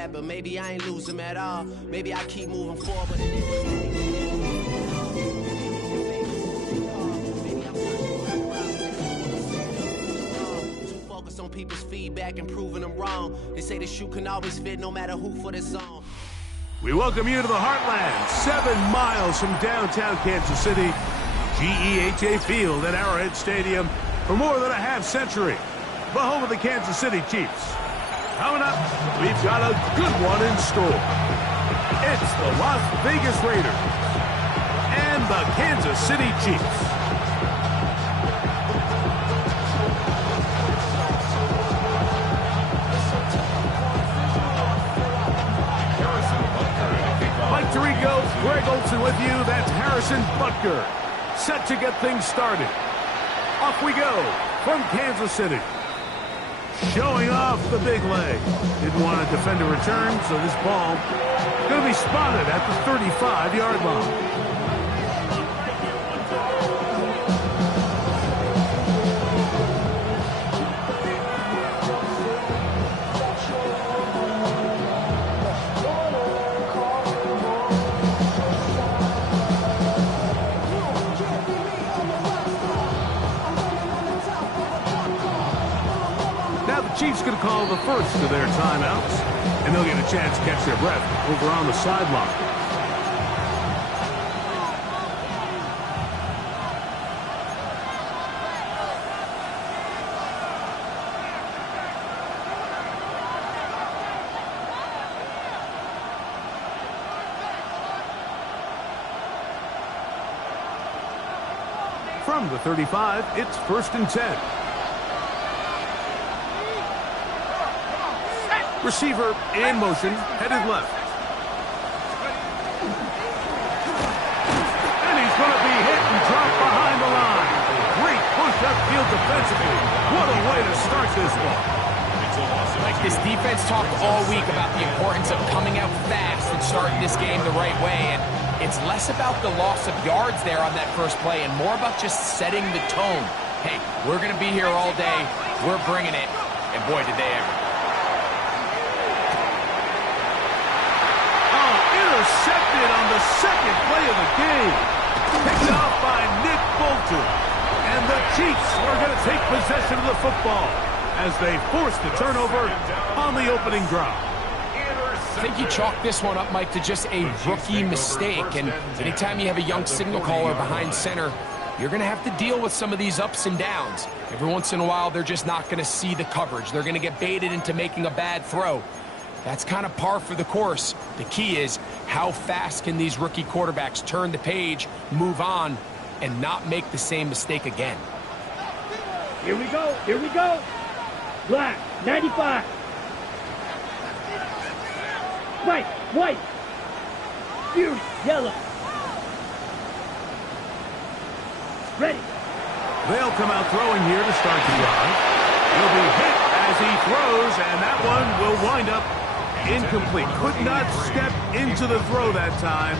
that, but maybe I ain't lose him at all. Maybe I keep moving forward. Too focused on people's feedback and proving them wrong. They say the shoe can always fit no matter who for the song. We welcome you to the Heartland, 7 miles from downtown Kansas City, GEHA Field at Arrowhead Stadium for more than a half-century. The home of the Kansas City Chiefs. Coming up, we've got a good one in store. It's the Las Vegas Raiders and the Kansas City Chiefs. Mike Tirico, Greg Olson with you. That's Harrison Butker. Set to get things started. Off we go from Kansas City. Showing off the big leg. Didn't want to defend a return, so this ball going to be spotted at the 35-yard line. Chiefs going to call the first of their timeouts, and they'll get a chance to catch their breath over on the sideline. From the 35, it's 1st and 10. Receiver in motion, headed left. And he's going to be hit and dropped behind the line. Great push upfield defensively. What a way to start this one. Like this defense talked all week about the importance of coming out fast and starting this game the right way. And it's less about the loss of yards there on that first play and more about just setting the tone. Hey, we're going to be here all day. We're bringing it. And boy, did they ever. Intercepted on the second play of the game. Picked off by Nick Bolton. And the Chiefs are going to take possession of the football as they force the turnover on the opening drive. I think you chalk this one up, Mike, to just a rookie mistake. And anytime you have a young signal caller behind center, you're going to have to deal with some of these ups and downs. Every once in a while, they're just not going to see the coverage. They're going to get baited into making a bad throw. That's kind of par for the course. The key is how fast can these rookie quarterbacks turn the page, move on, and not make the same mistake again. Here we go. Here we go. Black, 95. White. Fury, yellow. Ready. They'll come out throwing here to start the drive. He'll be hit as he throws, and that one will wind up incomplete. Could not step into the throw that time.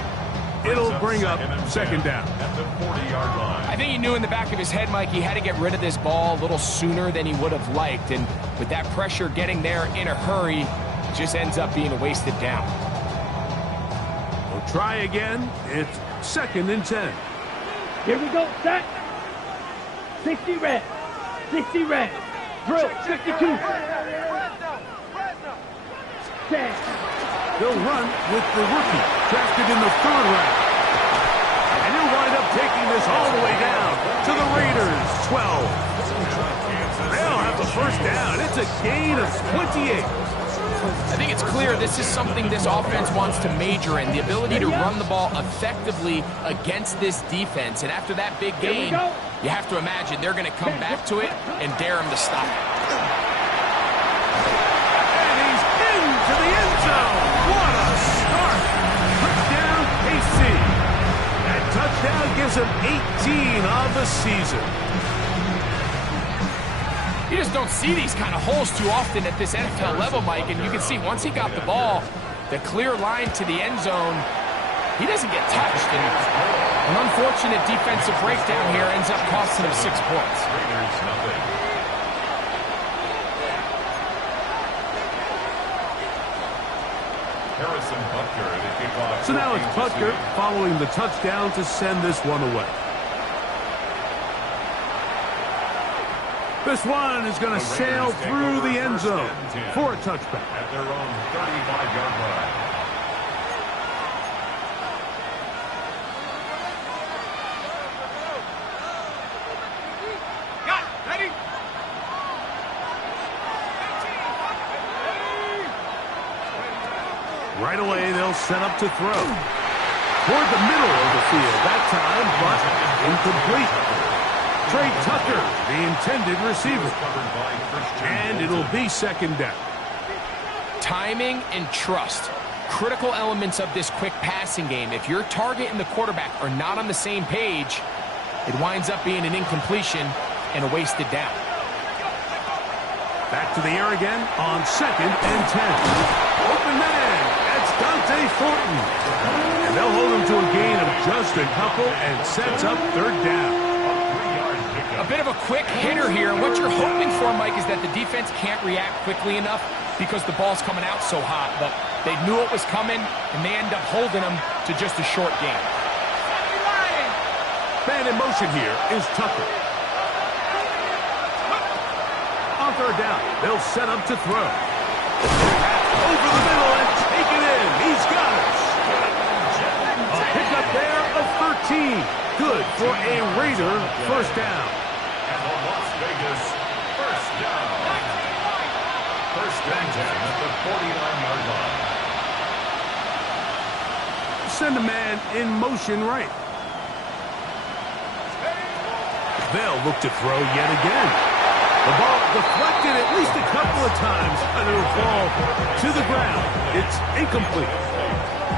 It'll bring up 2nd down. At the 40-yard line. I think he knew in the back of his head, Mike, he had to get rid of this ball a little sooner than he would have liked. And with that pressure getting there in a hurry, it just ends up being a wasted down. We'll try again. It's 2nd and 10. Here we go. Set. 60 red. 60 red. Drill. 52. They'll run with the rookie, drafted in the 3rd round. And he'll wind up taking this all the way down to the Raiders, 12. They'll have the 1st down. It's a gain of 28. I think it's clear this is something this offense wants to major in, the ability to run the ball effectively against this defense. And after that big gain, you have to imagine they're going to come back to it and dare him to stop it. To the end zone. What a start. Touchdown, KC. That touchdown gives him 18 on the season. You just don't see these kind of holes too often at this NFL level, Mike. And you can see once he got the ball, the clear line to the end zone, he doesn't get touched. And an unfortunate defensive breakdown here ends up costing him 6 points. So now it's Butker following the touchdown to send this one away. This one is going to sail through the end zone for a touchback. At their own 35-yard line. Right away, they'll set up to throw. Toward the middle of the field that time, but incomplete. Trey Tucker, the intended receiver. And it'll be second down. Timing and trust. Critical elements of this quick passing game. If your target and the quarterback are not on the same page, it winds up being an incompletion and a wasted down. Back to the air again on 2nd and 10. Open man, that's Dante Thornton. And they'll hold him to a gain of just a couple and sets up 3rd down. A bit of a quick hitter here. What you're hoping for, Mike, is that the defense can't react quickly enough because the ball's coming out so hot. But they knew it was coming, and they end up holding them to just a short gain. Man in motion here is Tucker. On 3rd down, they'll set up to throw. Over the middle and take it in. He's got it. A pickup there of 13. Good for a Raider first down. And the Las Vegas first down. 1st and 10 at the 49-yard line. Send a man in motion right. They'll look to throw yet again. The ball deflected at least a couple of times, and it'll fall to the ground. It's incomplete.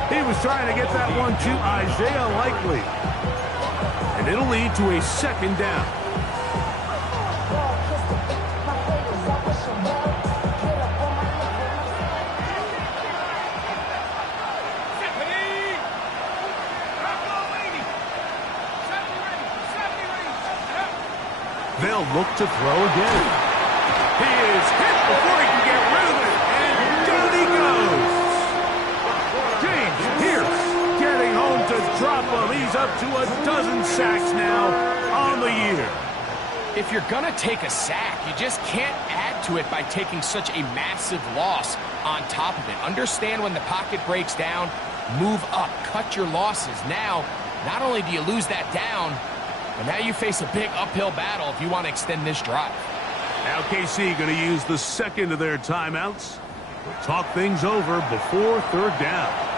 He was trying to get that one to Isaiah Likely. And it'll lead to a 2nd down. They'll look to throw again. He is hit before he can get rid of it, and down he goes. James Pierce getting home to drop him. He's up to a dozen sacks now on the year. If you're going to take a sack, you just can't add to it by taking such a massive loss on top of it. Understand when the pocket breaks down, move up, cut your losses. Now, not only do you lose that down, but now you face a big uphill battle if you want to extend this drive. Now KC going to use the 2nd of their timeouts. We'll talk things over before 3rd down.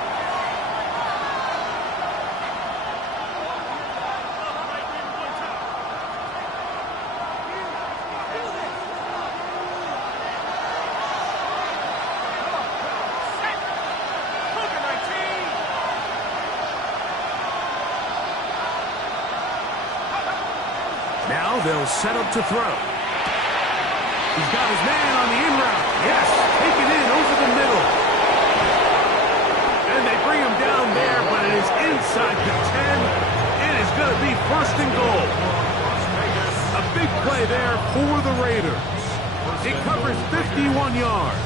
Now they'll set up to throw. He's got his man on the in route. Yes, take it in over the middle. And they bring him down there, but it is inside the 10. It is going to be 1st and goal. A big play there for the Raiders. It covers 51 yards.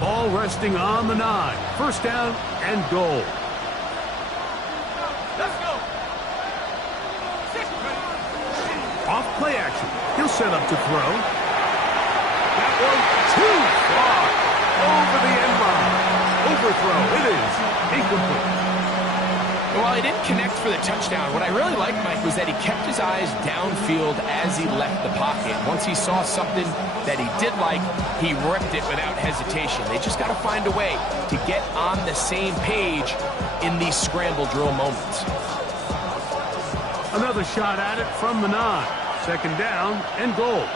Ball resting on the 9. 1st down and goal. Let's go. Off play action. He'll set up to throw. That one too far. Over the end line. Overthrow. It is incomplete. While he didn't connect for the touchdown, what I really liked, Mike, was that he kept his eyes downfield as he left the pocket. Once he saw something that he did like, he ripped it without hesitation. They just got to find a way to get on the same page in these scramble drill moments. Another shot at it from the 9. 2nd down and goal.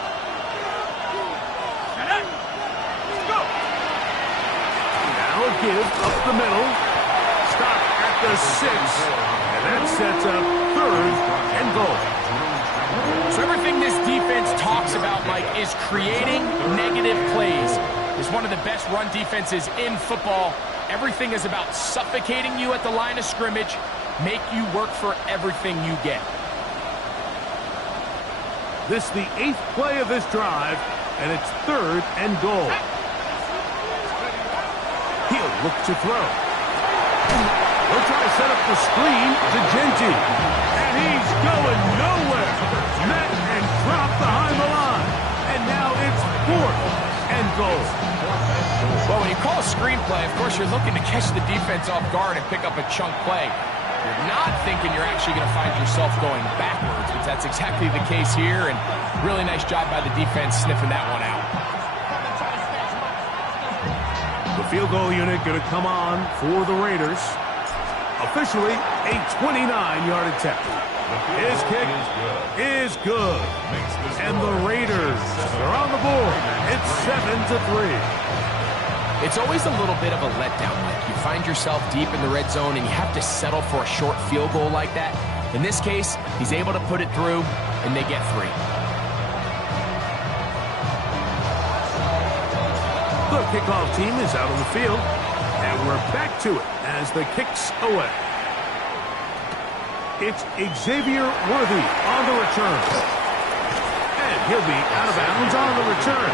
Now a give up the middle. Stop at the 6. And that sets up 3rd and goal. So everything this defense talks about, Mike, is creating negative plays. It's one of the best run defenses in football, Everything is about suffocating you at the line of scrimmage, make you work for everything you get. This is the 8th play of this drive, and it's 3rd and goal. He'll look to throw. He'll try to set up the screen to Genti. And he's going nowhere. Met and dropped behind the line. And now it's 4th and goal. Well, when you call a screenplay, of course, you're looking to catch the defense off guard and pick up a chunk play. You're not thinking you're actually going to find yourself going backwards, but that's exactly the case here, and really nice job by the defense sniffing that one out. The field goal unit going to come on for the Raiders. Officially, a 29-yard attempt. His kick is good. And the Raiders are on the board. It's 7-3. It's always a little bit of a letdown, Mike. You find yourself deep in the red zone and you have to settle for a short field goal like that. In this case, he's able to put it through, and they get 3. The kickoff team is out on the field, and we're back to it as the kick's away. It's Xavier Worthy on the return. And he'll be out of bounds on the return.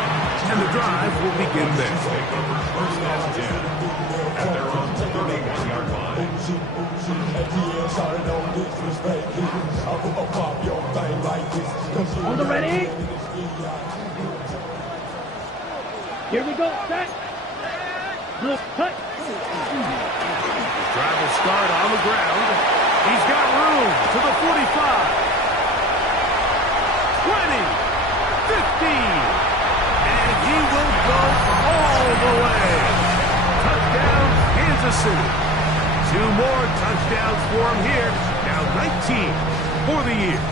And the drive will begin there. First and 10 at their own 31-yard line. On the ready. Here we go, set. Look, cut. The drive will start on the ground. He's got room to the 45. 20. 15. And he will go all the way. Touchdown, Kansas City. 2 more touchdowns for him here. Now 19 for the year.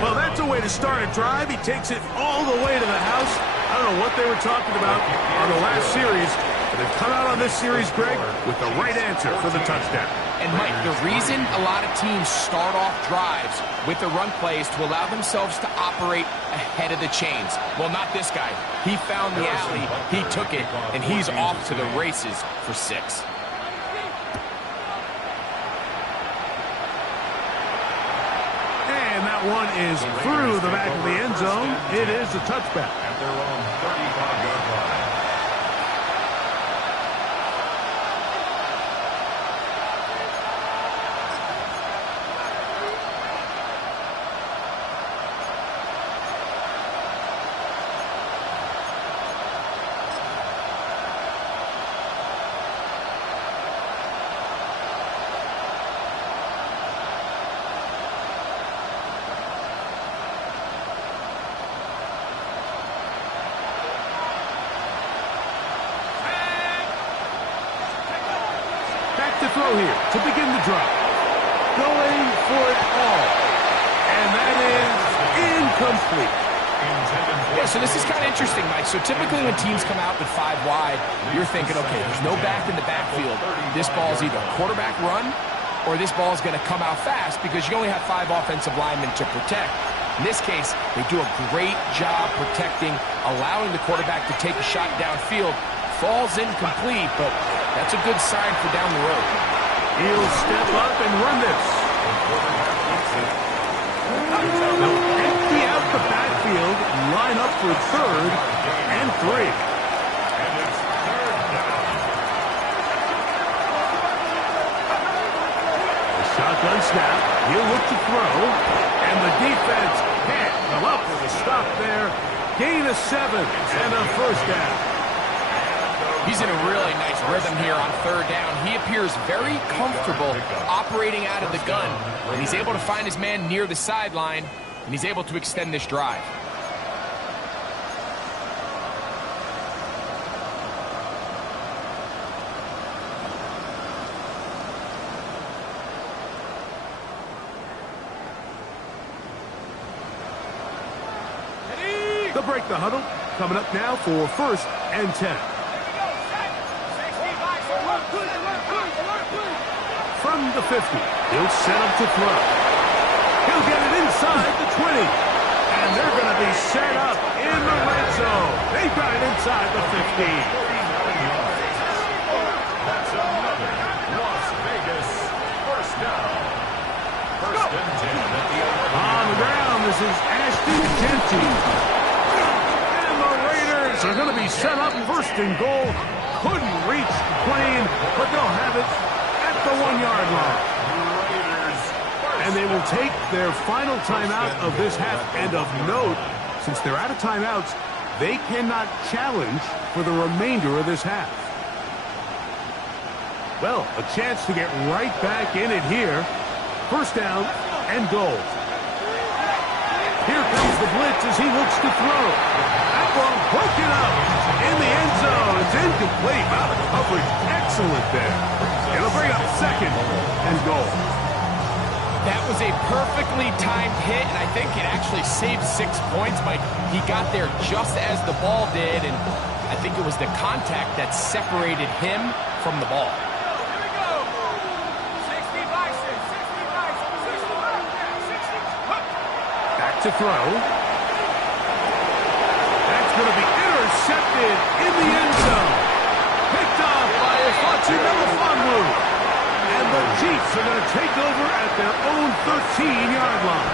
Well, that's a way to start a drive. He takes it all the way to the house. I don't know what they were talking about on the last series, but they've come out on this series, Greg, with the right answer for the touchdown. And, Mike, the reason a lot of teams start off drives with the run plays to allow themselves to operate ahead of the chains. Well, not this guy. He found the alley, he took it, and he's off to the races for 6. And that one is through the back of the end zone. It is a touchback. At their own 35-yard line. To throw here to begin the drive. Going for it all. And that is incomplete. Yeah, so this is kind of interesting, Mike. So typically when teams come out with 5 wide, you're thinking, okay, there's no back in the backfield. This ball is either quarterback run or this ball is going to come out fast because you only have 5 offensive linemen to protect. In this case, they do a great job protecting, allowing the quarterback to take a shot downfield. Falls incomplete, but that's a good sign for down the road. He'll step up and run this. They'll empty out the backfield, line up for 3rd and 3. And it's 3rd down. The shotgun snap. He'll look to throw. And the defense can't come up with a stop there. Gain of 7 and a first down. He's in a really nice rhythm here on 3rd down. He appears very comfortable operating out of the gun, and he's able to find his man near the sideline, and he's able to extend this drive. They'll break the huddle. Coming up now for 1st and 10. From the 50, he'll set up to throw. He'll get it inside the 20. And they're going to be set up in the red zone. They've got it inside the 15. down. First and 10 at the 11. On the ground, this is Ashton Genty. And the Raiders are going to be set up first and goal. Couldn't reach the plane, but they'll have it at the 1-yard line. And they will take their final timeout of this half. And of note, since they're out of timeouts, they cannot challenge for the remainder of this half. Well, a chance to get right back in it here. First down and goal. Here comes the blitz as he looks to throw. That ball broken up in the end zone. It's incomplete. Wow, the coverage excellent there. It'll bring up second and goal. That was a perfectly timed hit, and I think it actually saved 6 points. Mike, he got there just as the ball did, and I think it was the contact that separated him from the ball. Back to throw. That's going to be intercepted in the end zone. Picked off by Ifachi Melifonwu. And the Chiefs are going to take over at their own 13-yard line.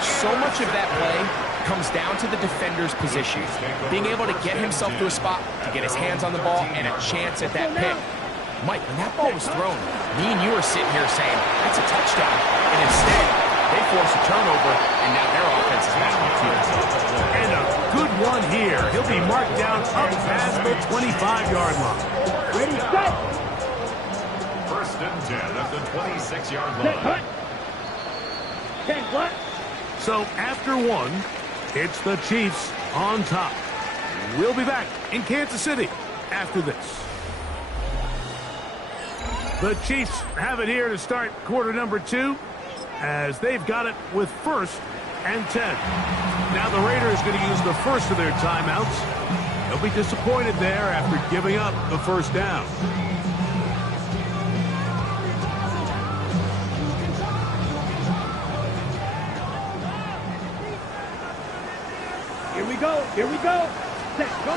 So much of that play comes down to the defender's position. Being able to get himself to a spot, to get his hands on the ball, and a chance at that pick. Mike, when that ball was thrown, me and you were sitting here saying, that's a touchdown. And instead, they force a turnover, and now their offense is back on the field. And a good one here. He'll be marked down up past the 25-yard line. Ready, set. First and 10 at the 26-yard Set, line. cut. 10, what? So after one, it's the Chiefs on top. We'll be back in Kansas City after this. The Chiefs have it here to start quarter number 2 as they've got it with first and 10. Now the Raiders going to use the first of their timeouts. They'll be disappointed there after giving up the first down. Here we go. Here we go. Set, go.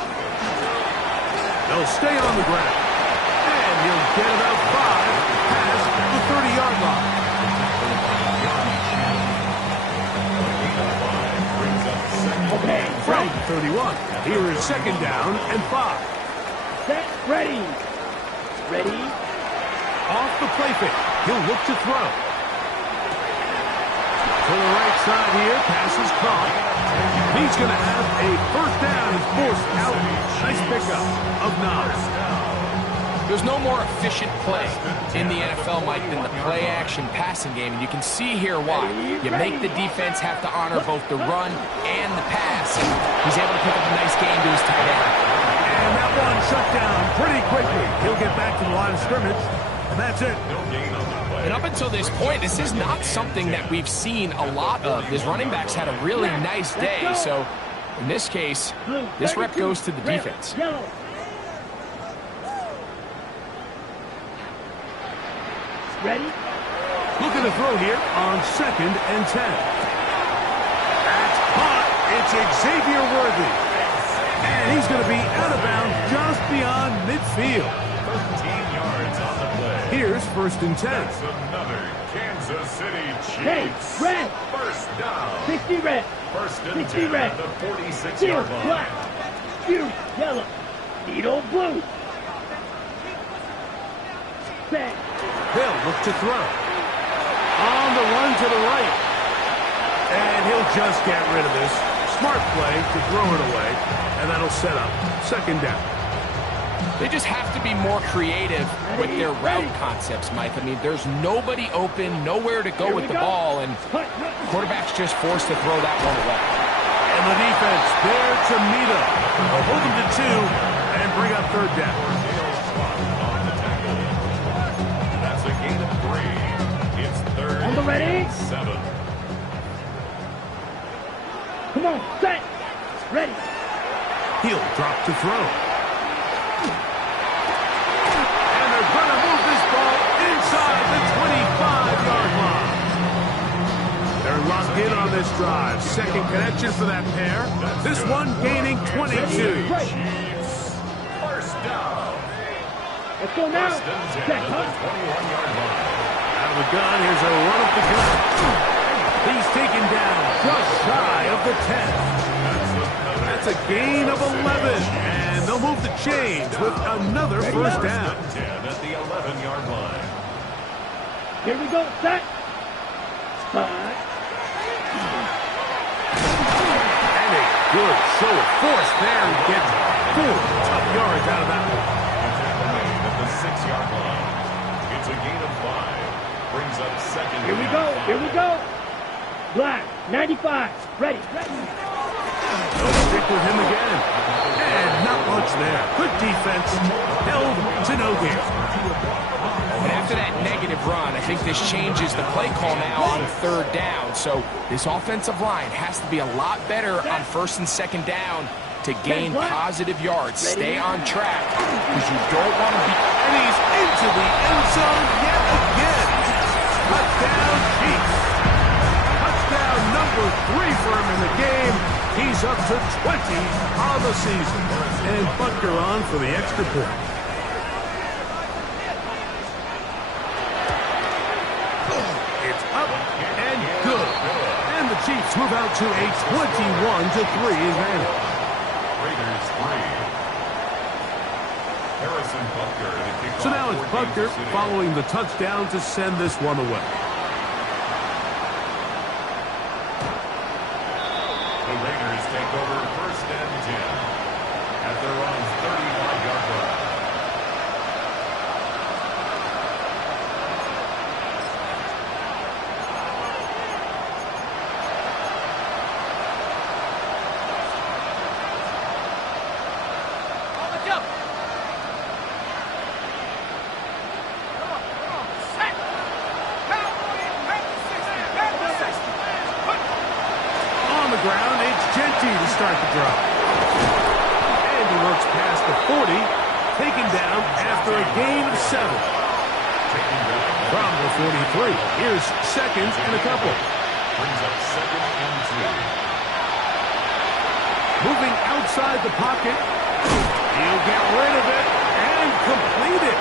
They'll stay on the ground. And he'll get about 5 past the 30-yard line. Okay, From ready. 31. Here is second down and 5. Set, ready. Ready. Off the play fake. He'll look to throw. To the right side here. Pass is caught. He's going to have a first down. He's forced out. Nice pickup of 9. There's no more efficient play in the NFL, Mike, than the play-action passing game. And you can see here why. You make the defense have to honor both the run and the pass. And he's able to pick up a nice gain to his tight end. And that one shut down pretty quickly. He'll get back to the line of scrimmage. And that's it. And up until this point, this is not something that we've seen a lot of. His running backs had a really nice day. So in this case, this rep goes to the defense. Yellow. Ready? Looking to throw here on second and 10. That's caught. It's Xavier Worthy. And he's going to be out of bounds just beyond midfield. 13 yards on the play. Here's first and 10. That's another Kansas City Hey, Chiefs. red. First down. 60 red. First and 60 10 red. at the Steel 46-yard line. black. Steel yellow. Needle blue. Set. He'll look to throw. On the run to the right. And he'll just get rid of this. Smart play to throw it away. And that'll set up second down. They just have to be more creative with their route concepts, Mike. I mean, there's nobody open, nowhere to go with the ball, and quarterback's just forced to throw that one away. And the defense there to meet him. They'll hold him to 2 and bring up third down. That's a gain of 3. It's third On the ready? and 7. Come on, set. Ready. He'll drop to throw. And they're going to move this ball inside the 25-yard line. They're locked in on this drive. Second connection for that pair. This one gaining 22. Chiefs. First down. Let's go now. First and 10 Set, at the huh? 21-yard line. of the gun. Here's a run up the gun. He's taken down just shy of the 10. That's a gain of 11. And they'll move the chains with another first down. 10 at the 11-yard line. Here we go, set. 5. And a good show of force there. He gets 4 tough yards out of that one. At the 6-yard line. It's a gain of 5. Brings up second. Here we go, here we go. Black, 95, ready. They'll stick with him again. And not much there. Good defense. Held to no gain. And after that negative run, I think this changes the play call now on third down. So this offensive line has to be a lot better on first and second down to gain positive yards. Stay on track because you don't want to be... And he's into the end zone yet again. Touchdown, Chiefs. Touchdown number 3 for him in the game. He's up to 20 on the season. And Butker on for the extra point. It's up and good. And the Chiefs move out to a 21-3 advantage. Raiders 3. Harrison Butker to kick So off now it's for Butker Kansas City. following the touchdown to send this one away. The Raiders take over first and 10 at their own 35-yard line. On the ground, it's Genty to start the drive. And he works past the 40, taken down after a gain of 7. From the 43, here's seconds and a couple. Brings up second and 2. Moving outside the pocket. He'll get rid of it and complete it.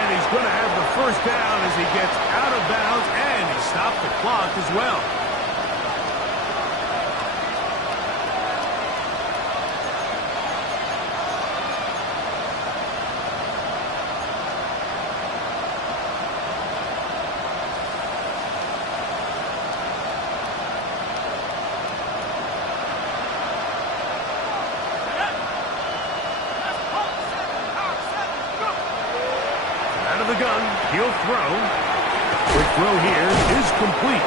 And he's going to have the first down as he gets out of bounds, and he stopped the clock as well. The gun, he'll throw. Quick throw here is complete.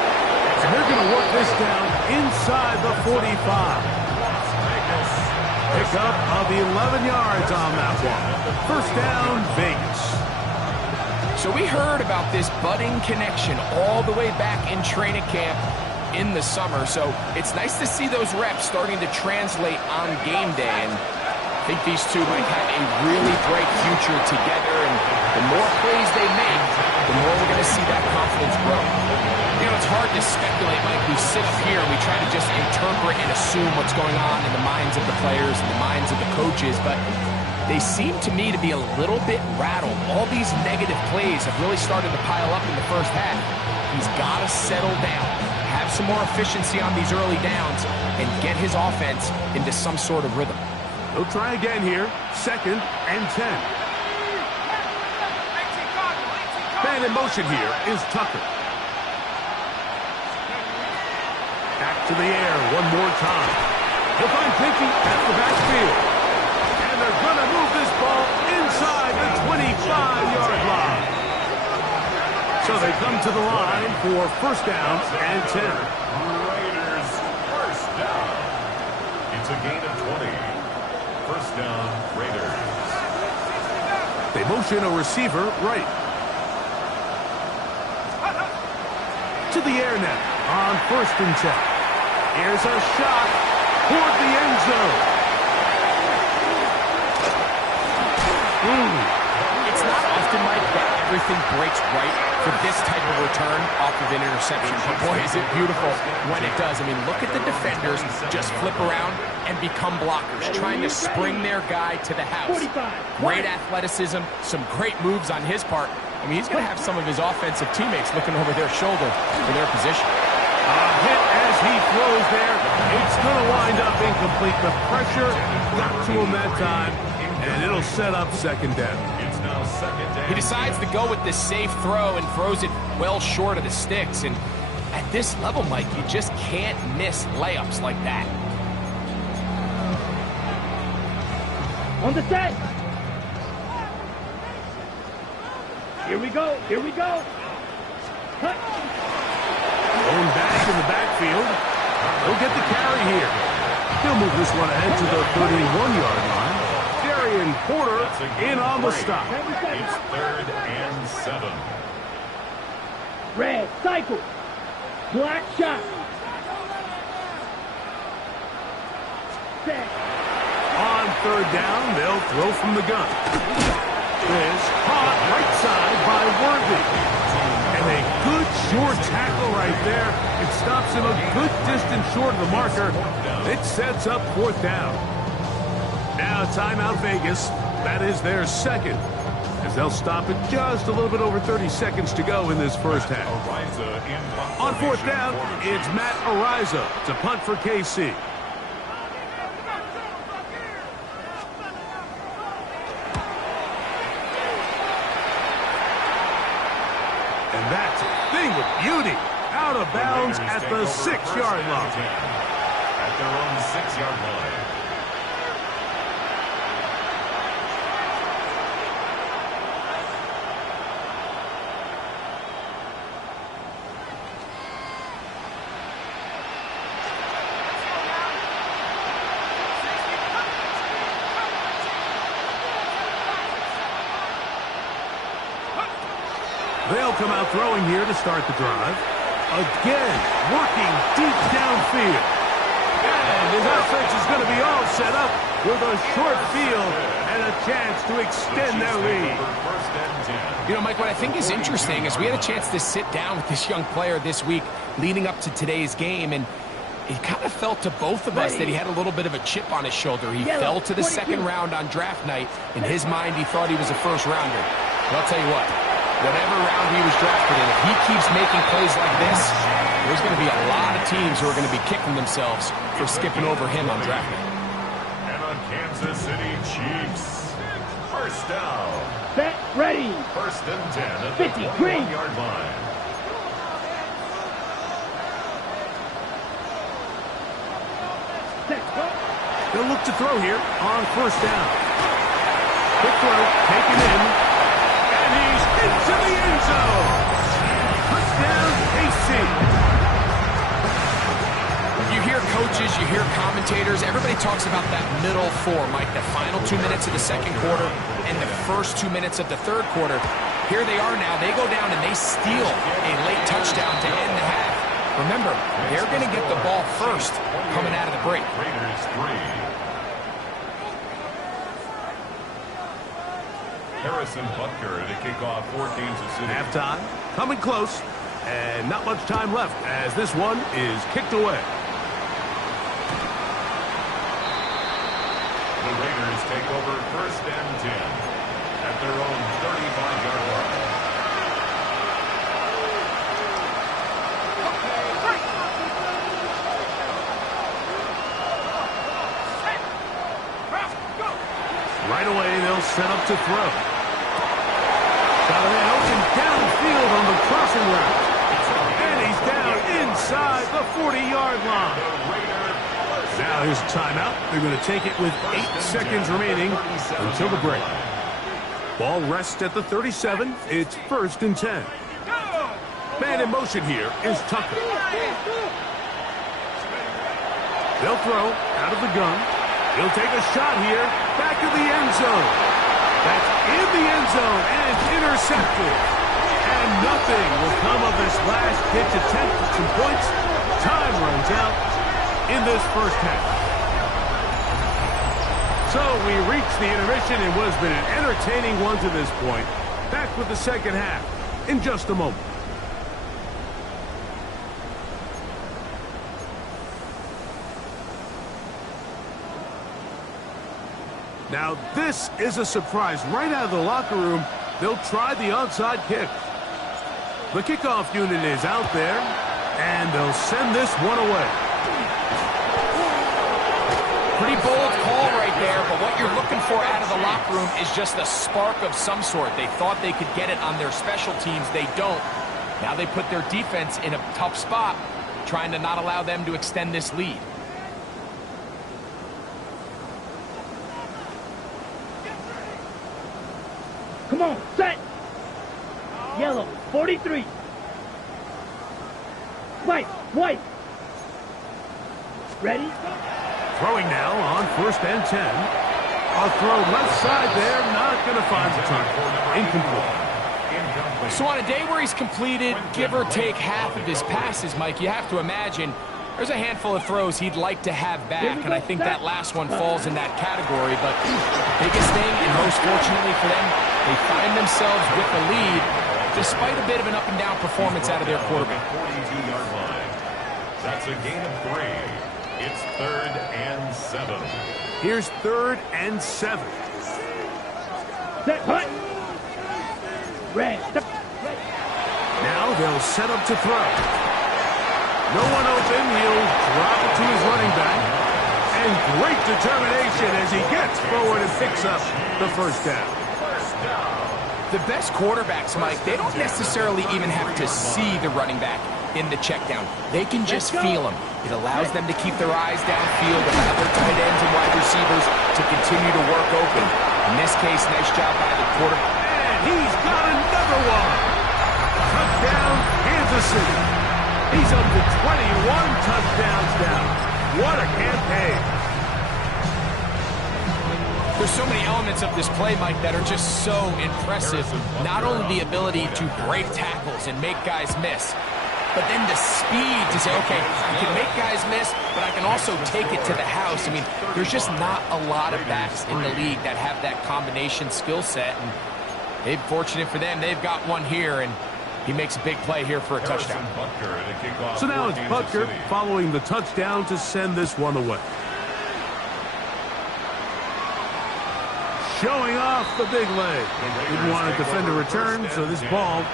And they're going to work this down inside the 45. Pick up of 11 yards on that one. First down, Vegas. So we heard about this budding connection all the way back in training camp in the summer. So it's nice to see those reps starting to translate on game day. And I think these two might have a really bright future together, and the more plays they make, the more we're going to see that confidence grow. You know, it's hard to speculate, Mike. We sit up here and we try to just interpret and assume what's going on in the minds of the players and the minds of the coaches, but they seem to me to be a little bit rattled. All these negative plays have really started to pile up in the first half. He's got to settle down, have some more efficiency on these early downs, and get his offense into some sort of rhythm. They'll try again here. Second and 10. Man in motion here is Tucker. Back to the air one more time. He'll find Pinky at the backfield. And they're going to move this ball inside the 25-yard line. So they come to the line for first down and 10. Raiders first down. It's a gain of 20. First down, Raiders. They motion a receiver right. To the air now on first and 10. Here's a shot toward the end zone. It's not often, Mike, that everything breaks right for this type of return off of an interception. But boy, is it beautiful when it does. I mean, look at the defenders just flip around and become blockers, trying to spring their guy to the house. Great athleticism, some great moves on his part, I mean, he's going to have some of his offensive teammates looking over their shoulder for their position. A hit as he throws there. It's going to wind up incomplete. The pressure got to him that time, and it'll set up second down. It's now second down. He decides to go with this safe throw and throws it well short of the sticks. And at this level, Mike, you just can't miss layups like that. On the set. Here we go. Here we go. Cut. Going back in the backfield. He'll get the carry here. He'll move this one ahead to the 31-yard line. Darian Porter in on the stop. It's 3rd and 7. Red, cycle. Black shot. Set. On 3rd down, they'll throw from the gun. This caught right side by Worthy. And a good short tackle right there. It stops him a good distance short of the marker. It sets up 4th down. Now timeout Vegas. That is their second, as they'll stop it just a little bit over 30 seconds to go in this first half. On 4th down, it's Matt Ariza to punt for KC. And that's a thing of beauty. Out of bounds at the 6-yard line. At their own 6-yard line. They'll come out throwing here to start the drive. Again, working deep downfield. And his offense is going to be all set up with a short field and a chance to extend their lead. You know, Mike, what I think is interesting is we had a chance to sit down with this young player this week leading up to today's game, and it kind of felt to both of us that he had a little bit of a chip on his shoulder. He fell to the second round on draft night. In his mind, he thought he was a first-rounder. But I'll tell you what, whatever round he was drafted in, if he keeps making plays like this, there's going to be a lot of teams who are going to be kicking themselves for skipping over him on draft night. And on Kansas City Chiefs, first down. Set, ready. 1st and 10 at 50, the green. 21-yard line. Set, go. They'll look to throw here on 1st down. Quick throw, taken in. And he's into the end zone. Touchdown, KC. You hear coaches, you hear commentators, everybody talks about that middle 4, Mike, the final 2 minutes of the second quarter and the first 2 minutes of the third quarter. Here they are now. They go down and they steal a late touchdown to end the half. Remember, they're going to get the ball first coming out of the break. Raiders 3. Harrison Butker to kick off for Kansas City. Halftime, coming close, and not much time left as this one is kicked away. The Raiders take over 1st and 10 at their own 35-yard line. Right away, they'll set up to throw. Got a man open downfield on the crossing route. And he's down inside the 40-yard line. Now here's a timeout. They're going to take it with 8 seconds remaining until the break. Ball rests at the 37. It's 1st and 10. Man in motion here is Tucker. They'll throw out of the gun. He'll take a shot here. Back of the end zone. That's in the end zone, and it's intercepted. And nothing will come of this last pitch attempt at some points. Time runs out in this first half. So we reach the intermission in what has been an entertaining one to this point. Back with the second half in just a moment. Now, this is a surprise right out of the locker room They'll try the onside kick. The kickoff unit is out there, and they'll send this one away. Pretty bold call right there, but what you're looking for out of the locker room is just a spark of some sort. They thought they could get it on their special teams. They don't. Now they put their defense in a tough spot, trying to not allow them to extend this lead. Come on, set. Yellow, 43. White. Ready? Throwing now on 1st and 10. A throw left side there, not going to find the target. Incomplete. So on a day where he's completed, give or take half of his passes, Mike, you have to imagine there's a handful of throws he'd like to have back, and I think that last one falls in that category. But biggest thing, and most fortunately for them, they find themselves with the lead, despite a bit of an up-and-down performance out of their quarterback. 42-yard line. That's a gain of 3. It's 3rd and 7. Here's 3rd and 7. Set, punt. Red. Now they'll set up to throw. No one open. He'll drop it to his running back. And great determination as he gets forward and picks up the first down. The best quarterbacks, Mike, they don't necessarily even have to see the running back in the check down. They can just feel him. It allows them to keep their eyes downfield, allow their tight ends and wide receivers to continue to work open. In this case, nice job by the quarterback. And he's got another one. Touchdown, Kansas City. He's up to 21 touchdowns now. What a campaign. There's so many elements of this play, Mike, that are just so impressive. Not only the ability to break tackles and make guys miss, but then the speed to say, okay, I can make guys miss, but I can also take it to the house. I mean, there's just not a lot of backs in the league that have that combination skill set. And they're fortunate for them, they've got one here, and he makes a big play here for a touchdown. So now it's Butker following the touchdown to send this one away. Showing off the big leg. Didn't want to defend a return, so this ball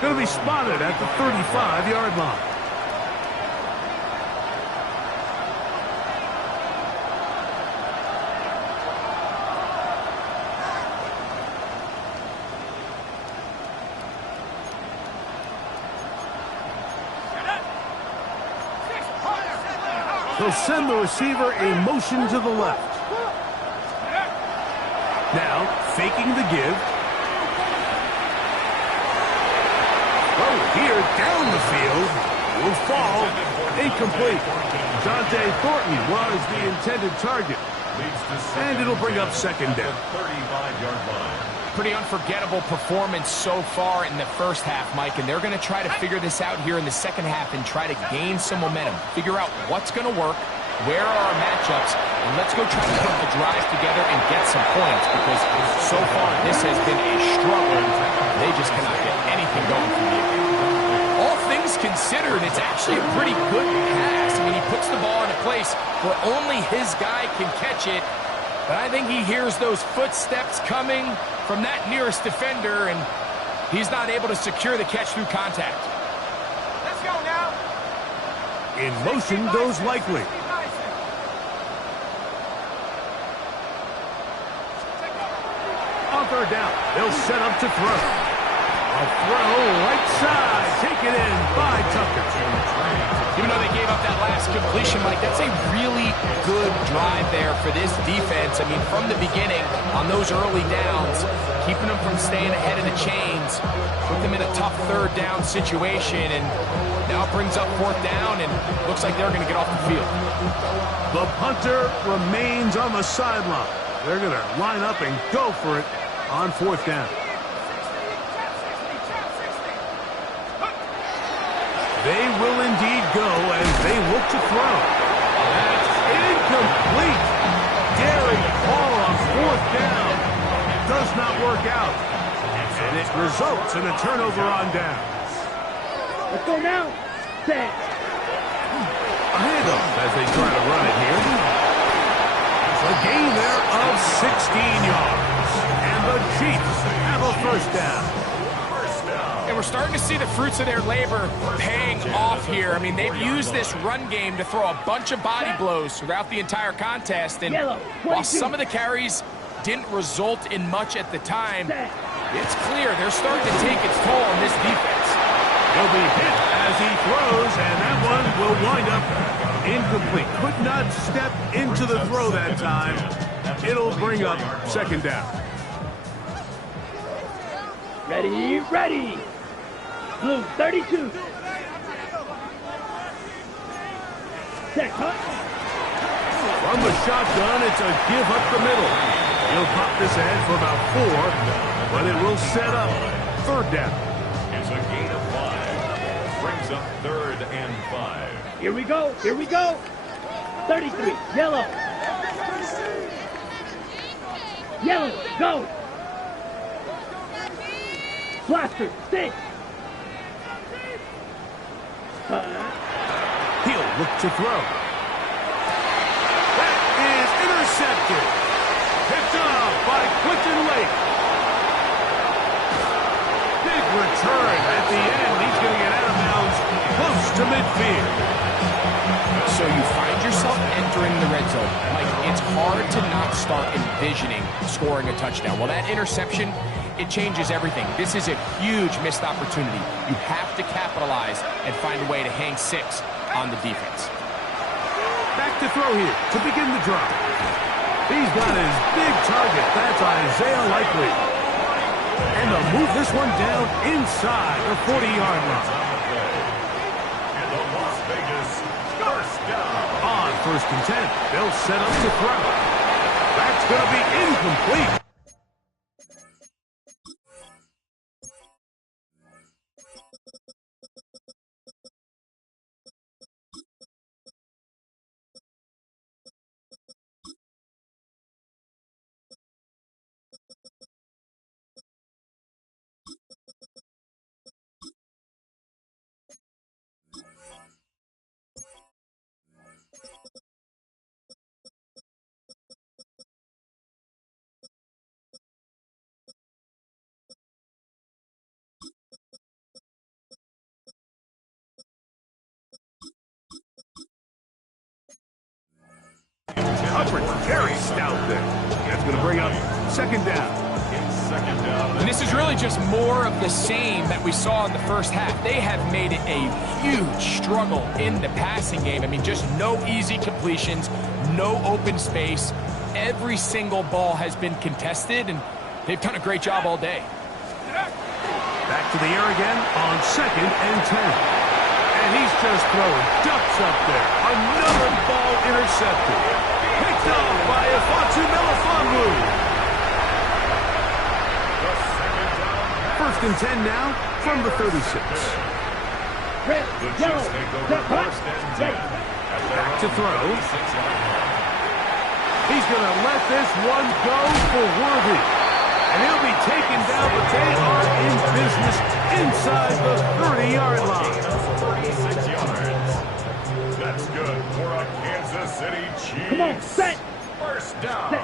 going to be spotted at the 35-yard line. They'll send the receiver a motion to the left. Now, faking the give. Oh, here, down the field. Will fall. Incomplete. Dante Thornton was the intended target. And it'll bring up 2nd down. 35-yard line. Pretty unforgettable performance so far in the first half, Mike, and they're going to try to figure this out here in the second half and try to gain some momentum. Figure out what's going to work, where are our matchups, and let's go try to put the drives together and get some points, because so far this has been a struggle. They just cannot get anything going from here. All things considered, it's actually a pretty good pass. I mean, he puts the ball in a place where only his guy can catch it, but I think he hears those footsteps coming from that nearest defender, and he's not able to secure the catch through contact. Let's go now. In motion goes Likely. On 3rd down, they'll set up to throw. A throw right side, taken in by Tucker. Even though they gave up that last completion, Mike, that's a really good drive there for this defense. I mean, from the beginning, on those early downs, keeping them from staying ahead of the chains, put them in a tough 3rd down situation, and now it brings up 4th down, and looks like they're going to get off the field. The punter remains on the sideline. They're going to line up and go for it on 4th down. They will indeed go as they look to throw. That's incomplete. Daring call on 4th down. Does not work out. And it results in a turnover on downs. Let's go now. Set. A handoff as they try to run it here. A gain there of 16 yards. And the Chiefs have a first down. And we're starting to see the fruits of their labor paying off here. I mean, they've used this run game to throw a bunch of body blows throughout the entire contest. And while some of the carries didn't result in much at the time, it's clear they're starting to take its toll on this defense. He'll be hit as he throws, and that one will wind up incomplete. Could not step into the throw that time. It'll bring up second down. Ready, ready. Blue 32. Set, cut. From the shotgun, it's a give up the middle. He'll pop this ahead for about 4, but it will set up third down. It's a gain of 5. Brings up 3rd and 5. Here we go, here we go. 33, yellow. Yellow, go. Blaster, 6. He'll look to throw. That is intercepted. Picked up by Quinton Lake. Big return at the end. He's going to get out of bounds close to midfield. So you find yourself entering the red zone. Like, it's hard to not start envisioning scoring a touchdown. Well, that interception, it changes everything. This is a huge missed opportunity. You have to capitalize and find a way to hang 6 on the defense. Back to throw here to begin the drive. He's got his big target. That's Isaiah Likely. And they'll move this one down inside the 40-yard line. And the Las Vegas first down. On 1st and 10, they'll set up to throw. That's going to be incomplete. Coverage very stout there. That's going to bring up second down. And this is really just more of the same that we saw in the first half. They have made it a huge struggle in the passing game. I mean, just no easy completions, no open space. Every single ball has been contested, and they've done a great job all day. Back to the air again on 2nd and 10. And he's just throwing ducks up there. Another ball intercepted. Picked off by Afonso Melifonwu. 1st and 10 now from the 36. Red, yellow, set, cut. Back to throw. He's going to let this one go for Worthy. And he'll be taken down, but they are in business inside the 30-yard line. 36 yards. That's good for a Kansas City Chiefs. Come on, set. First down. Set.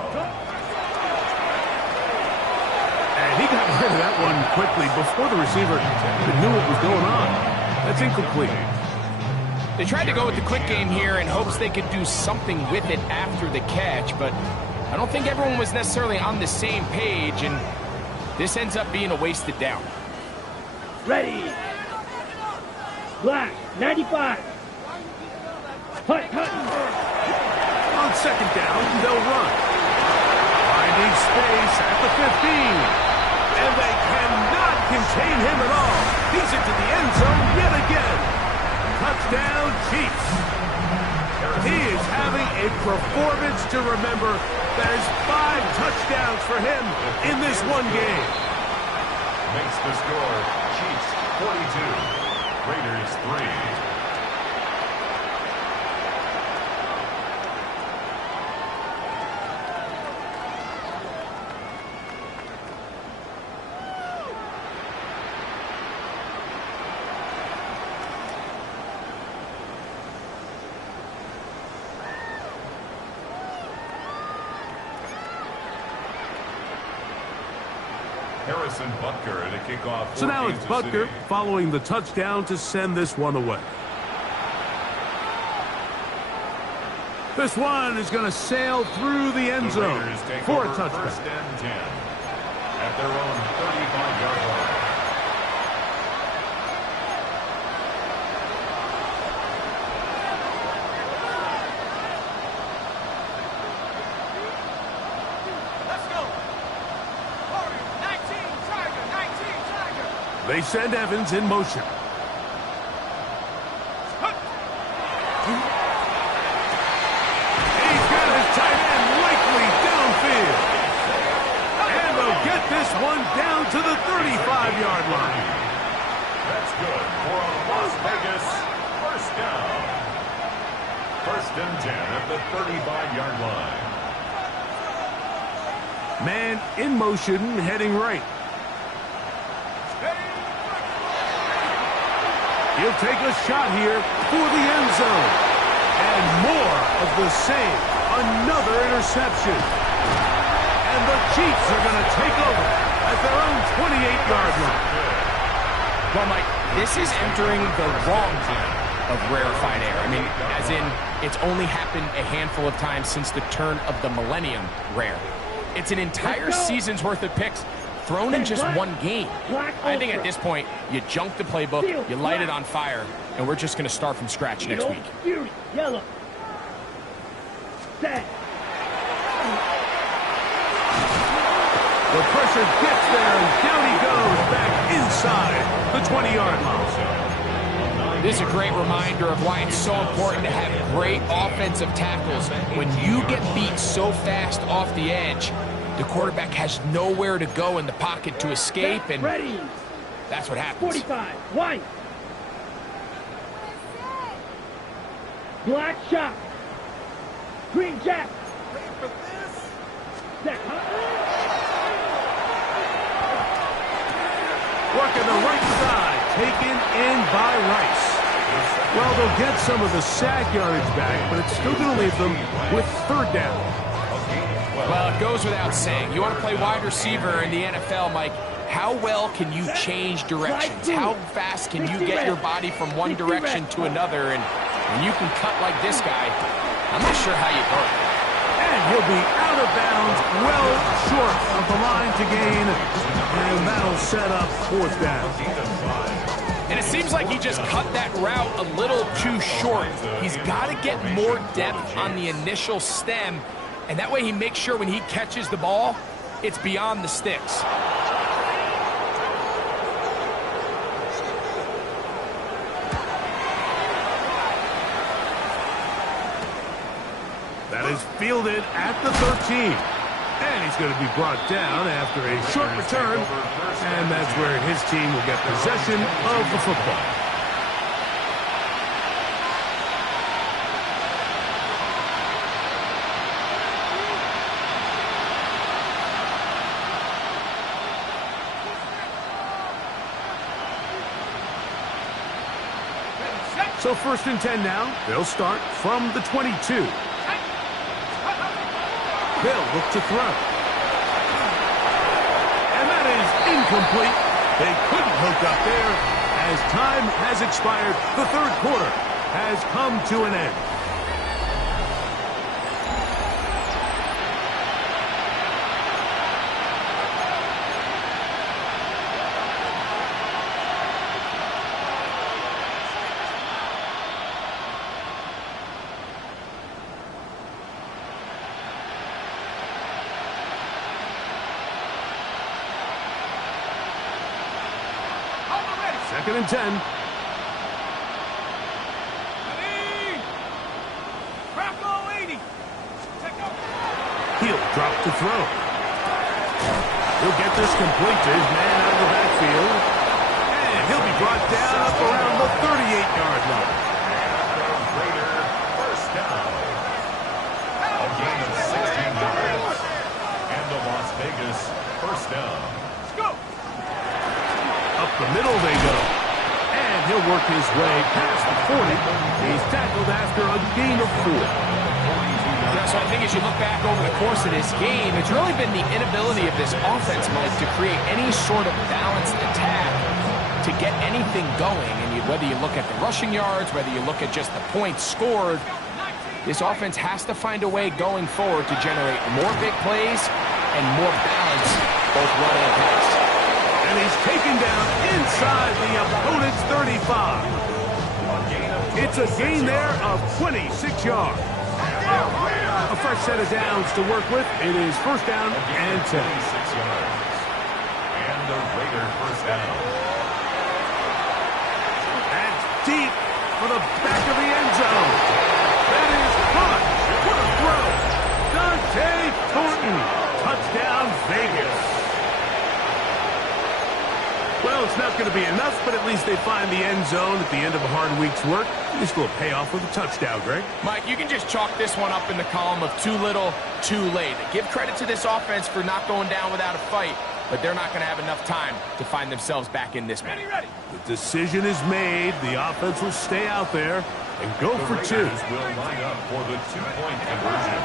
And he got rid of that one quickly before the receiver knew what was going on. That's incomplete. They tried to go with the quick game here in hopes they could do something with it after the catch, but I don't think everyone was necessarily on the same page, and this ends up being a wasted down. Ready. Black, 95. Hut, hut. On 2nd down, they'll run. Finding space at the 15. And they cannot contain him at all. He's into the end zone yet again. Touchdown, Chiefs. He is having a performance to remember. That is 5 touchdowns for him in this one game. Makes the score Chiefs 42, Raiders 3. Harrison Butker to kick off. So now it's Butker following the touchdown to send this one away. This one is going to sail through the end zone for a touchdown. First and 10 at their own 35-yard line. They send Evans in motion. He's got his tight end likely downfield. And they'll get this one down to the 35-yard line. That's good for a Las Vegas first down. First and 10 at the 35-yard line. Man in motion, heading right. He'll take a shot here for the end zone. And more of the same. Another interception. And the Chiefs are going to take over at their own 28-yard line. Well, Mike, this is entering the wrong time of rarefied air. I mean, as in, it's only happened a handful of times since the turn of the millennium rare. It's an entire season's worth of picks thrown in just one game. I think at this point, you junk the playbook, you light it on fire, and we're just going to start from scratch next week. Yellow. Set. The pressure gets there, and down he goes back inside the 20-yard line. This is a great reminder of why it's so important to have great offensive tackles. When you get beat so fast off the edge, the quarterback has nowhere to go in the pocket to escape, and that's what happens. 45, white. Black shot. Green jack. Wait for this. Working the right side, taken in by Rice. Well, they'll get some of the sack yardage back, but it's still going to leave them with third down. Well, it goes without saying. You want to play wide receiver in the NFL, Mike, how well can you change directions? How fast can you get your body from one direction to another? And when you can cut like this guy, I'm not sure how you go. And he'll be out of bounds, well short of the line to gain, and that'll set up fourth down. And it seems like he just cut that route a little too short. He's got to get more depth on the initial stem, and that way he makes sure when he catches the ball, it's beyond the sticks. That is fielded at the 13. And he's going to be brought down after a short return. And that's where his team will get possession of the football. So 1st and 10 now. They'll start from the 22. They'll look to throw. And that is incomplete. They couldn't hook up there as time has expired. The third quarter has come to an end. Second and 10. He'll drop to throw. He'll get this complete to his man out of the backfield. And he'll be brought down up around the 38-yard line. First down. A gain of 16 yards. And the Las Vegas first down. Up the middle they go. And he'll work his way past the 40. He's tackled after a gain of 4. Yeah, so I think as you look back over the course of this game, it's really been the inability of this offense, Mike, to create any sort of balanced attack to get anything going. And whether you look at the rushing yards, whether you look at just the points scored, this offense has to find a way going forward to generate more big plays and more balance, both run and pass. And he's taken down inside the opponent's 35. It's a gain there of 26 yards. A fresh set of downs to work with. It is first down and 10. 26 yards. And the Raider first down. That's deep for the back of the end zone. That is caught. What a throw. Dante Thornton. Touchdown, Vegas. Well, it's not going to be enough, but at least they find the end zone at the end of a hard week's work. This will pay off with a touchdown, Greg. Mike, you can just chalk this one up in the column of too little, too late. Give credit to this offense for not going down without a fight, but they're not going to have enough time to find themselves back in this one. The decision is made. The offense will stay out there and go for two. Will line up for the two-point conversion.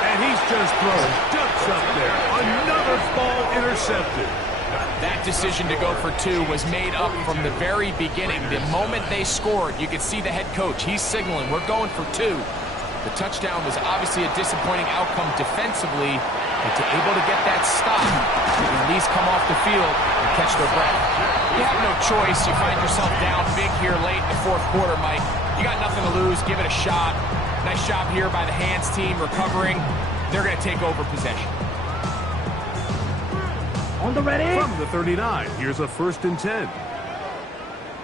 And he's just throwing ducks up there. Another ball intercepted. That decision to go for two was made up from the very beginning. The moment they scored, you could see the head coach. He's signaling, we're going for two. The touchdown was obviously a disappointing outcome defensively, but to able to get that stop, to at least come off the field and catch their breath. You have no choice. You find yourself down big here late in the fourth quarter, Mike. You got nothing to lose. Give it a shot. Nice job here by the hands team recovering. They're going to take over possession. On the ready. From the 39, here's a 1st and 10.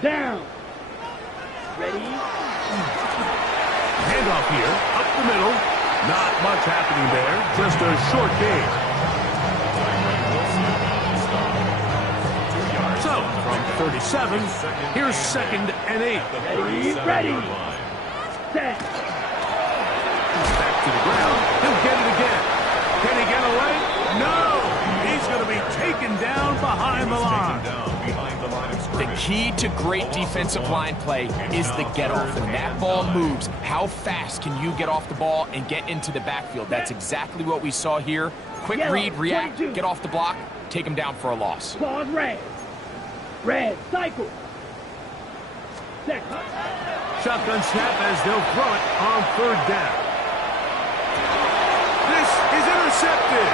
Down. Ready. Handoff here, up the middle. Not much happening there, just a short gain. So, from 37, here's 2nd and 8. Ready. Set. Back to the ground, he'll get it again. Can he get away? No! He's going to be taken down behind the line. The key to great defensive line play is the get-off. When that ball moves, how fast can you get off the ball and get into the backfield? That's exactly what we saw here. Quick read, react, get off the block, take him down for a loss. Pause red. Red, cycle. Set. Shotgun snap as they'll throw it on 3rd down. This is intercepted.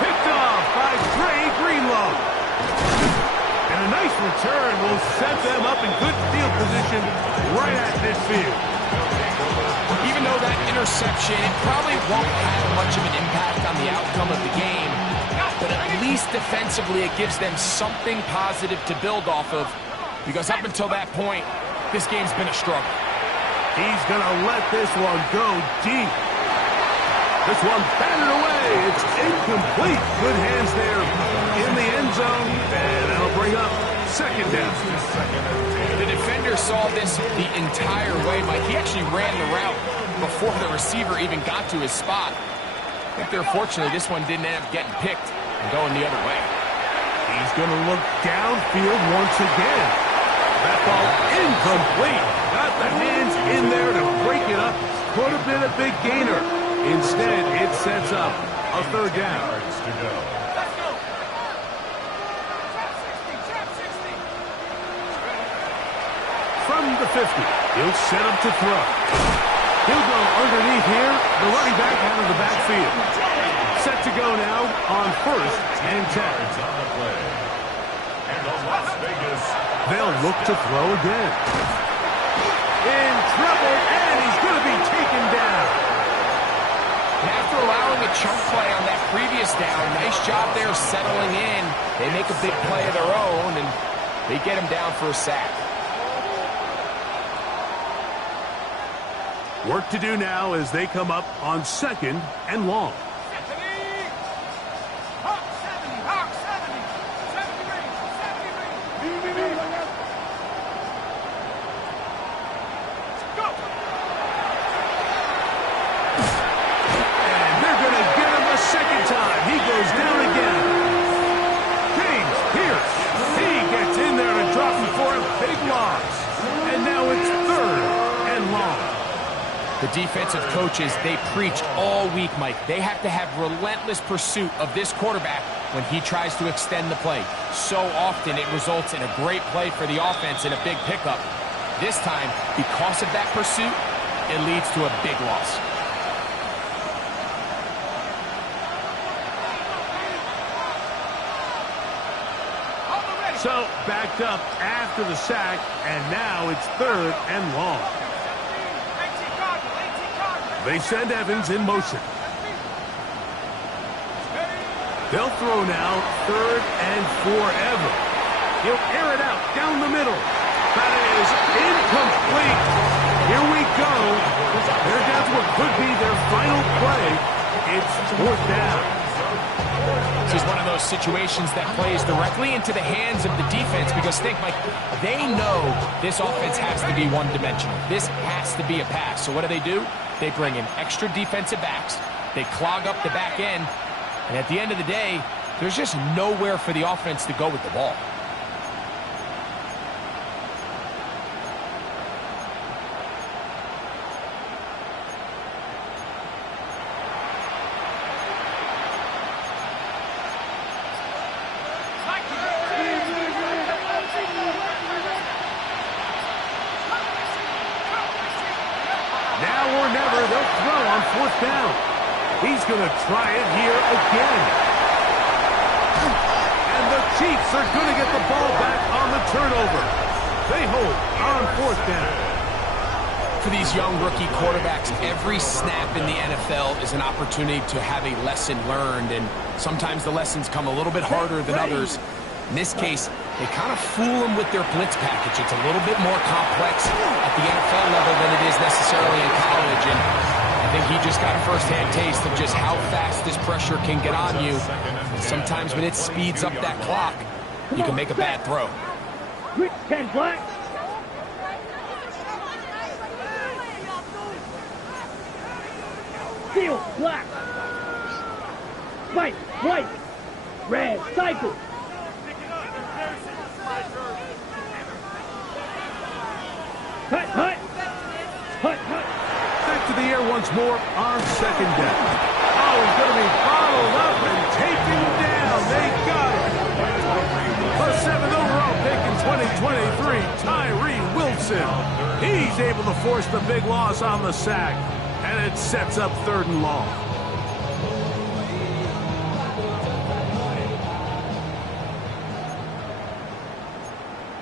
Picked off by Trey Greenlaw. And a nice return will set them up in good field position right at midfield. Even though that interception, it probably won't have much of an impact on the outcome of the game, but at least defensively it gives them something positive to build off of, because up until that point, this game's been a struggle. He's going to let this one go deep. This one batted away. It's incomplete. Good hands there in the end zone. And that'll bring up 2nd down. The defender saw this the entire way, Mike. He actually ran the route before the receiver even got to his spot. I think fortunately this one didn't end up getting picked and going the other way. He's going to look downfield once again. That ball incomplete. Got the hands in there to break it up. Could have been a big gainer. Instead, it sets up a 3rd down. From the 50, he'll set up to throw. He'll go underneath here. The running back out of the backfield. Set to go now on 1st and 10. They'll look to throw again. In trouble, and he's going to be taken down. After allowing a chunk play on that previous down, nice job there settling in. They make a big play of their own, and they get him down for a sack. Work to do now as they come up on 2nd and long. The defensive coaches, they preached all week, Mike. They have to have relentless pursuit of this quarterback when he tries to extend the play. So often it results in a great play for the offense and a big pickup. This time, because of that pursuit, it leads to a big loss. So, backed up after the sack, and now it's 3rd and long. They send Evans in motion. They'll throw now 3rd and forever. He'll air it out down the middle. That is incomplete. Here we go. They're down to what could be their final play. It's 4th down. This is one of those situations that plays directly into the hands of the defense because think, Mike, they know this offense has to be one-dimensional. This has to be a pass. So what do? They bring in extra defensive backs. They clog up the back end. And at the end of the day, there's just nowhere for the offense to go with the ball. Down. He's going to try it here again. And the Chiefs are going to get the ball back on the turnover. They hold on 4th down. For these young rookie quarterbacks, every snap in the NFL is an opportunity to have a lesson learned, and sometimes the lessons come a little bit harder than others. In this case, they kind of fool them with their blitz package. It's a little bit more complex at the NFL level than it is necessarily in college, and I think he just got a first-hand taste of just how fast this pressure can get on you. And sometimes when it speeds up that clock, you can make a bad throw. 10 black. Steel, black. White, white. Red, cycle. Hut, hut. Hut, hut. Back to the air once more on 2nd down. Oh, he's going to be followed up and taken down. They got it. The 7th overall pick in 2023, Tyree Wilson. He's able to force the big loss on the sack, and it sets up 3rd and long.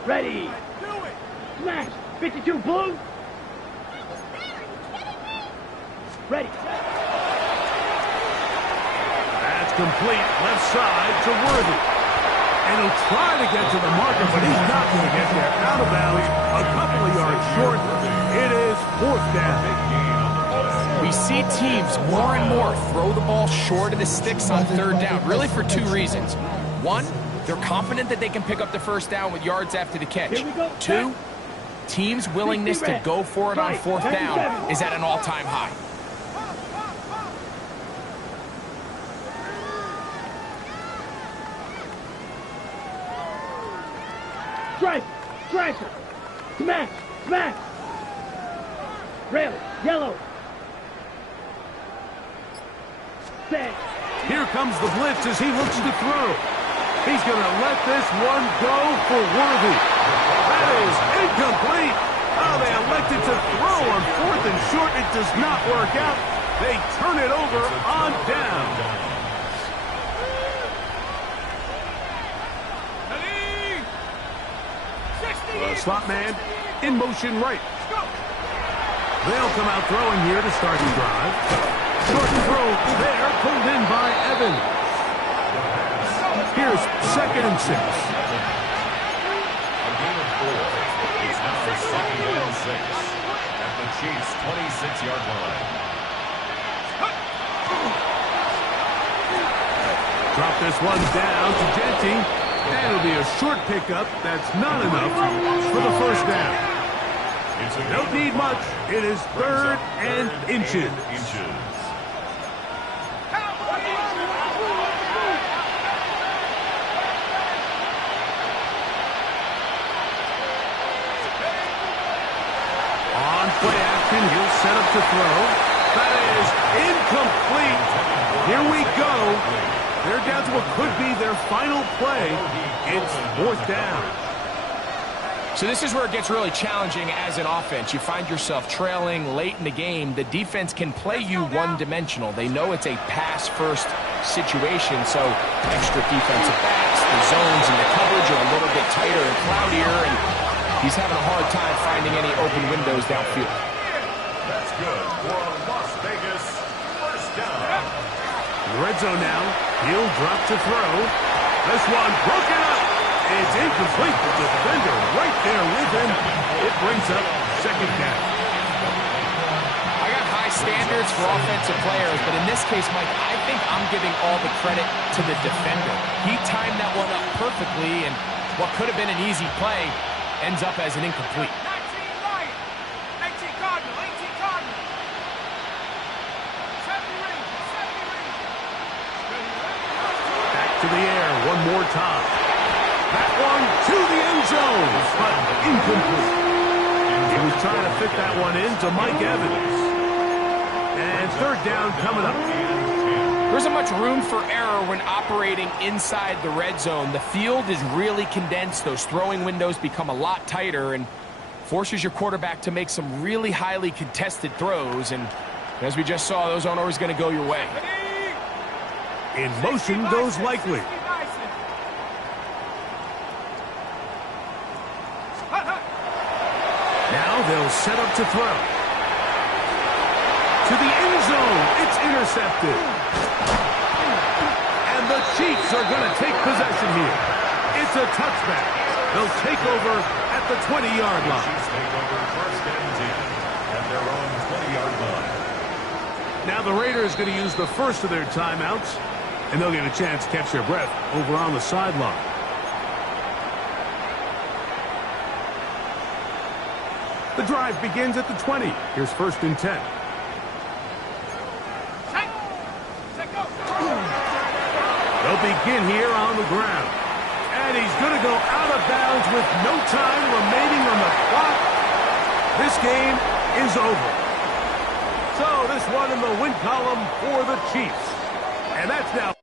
Ready. Smash. 52 blue. Ready. That's complete. Left side to Worthy. And he'll try to get to the marker, but he's not going to get there. Out of bounds, a couple of yards short. It is 4th down. We see teams more and more throw the ball short of the sticks on 3rd down, really for 2 reasons. 1, they're confident that they can pick up the 1st down with yards after the catch. 2, teams' willingness to go for it on 4th down is at an all-time high. Striker, striker. Smash, smash. Rail, yellow. Set. Here comes the blitz as he looks to throw. He's going to let this one go for Worthy. That is incomplete. Oh, they elected to throw on 4th and short. It does not work out. They turn it over on down. Slot man in motion right. They'll come out throwing here to start the drive. Short throw there, pulled in by Evans. Here's 2nd and 6. A gain of 4. It's now 2nd and 6 at the Chiefs' 26-yard line. Drop this one down to Genty. And it'll be a short pickup. That's not enough for the 1st down. Don't need much. It is 3rd and inches. On play action, he'll set up to throw. That is incomplete. Here we go. They're down to what could be their final play. It's 4th down. So this is where it gets really challenging as an offense. You find yourself trailing late in the game. The defense can play you one-dimensional. They know it's a pass-first situation, so extra defensive backs, the zones and the coverage are a little bit tighter and cloudier, and he's having a hard time finding any open windows downfield. That's good for a Las Vegas 1st down. In the red zone now. He'll drop to throw. This one broken up. It's incomplete. The defender right there with him. It brings up 2nd down. I got high standards for offensive players, but in this case, Mike, I think I'm giving all the credit to the defender. He timed that one up perfectly, and what could have been an easy play ends up as an incomplete. 19 Lion, 18 Cardinal, 18 Cardinal. 70 ring, 70 ring. Back to the air one more time. That one to the end zone, but incomplete. He was trying to fit that one into Mike Evans. And 3rd down coming up. There isn't much room for error when operating inside the red zone. The field is really condensed. Those throwing windows become a lot tighter and forces your quarterback to make some really highly contested throws. And as we just saw, those aren't always going to go your way. In motion goes Likely. Now they'll set up to throw. To the end zone. It's intercepted. And the Chiefs are going to take possession here. It's a touchback. They'll take over at the 20-yard line. Chiefs take over 1st and 10 at their own 20-yard line. Now the Raiders going to use the first of their timeouts, and they'll get a chance to catch their breath over on the sideline. The drive begins at the 20. Here's 1st and 10. They'll begin here on the ground. And he's going to go out of bounds with no time remaining on the clock. This game is over. So this one in the win column for the Chiefs. And that's now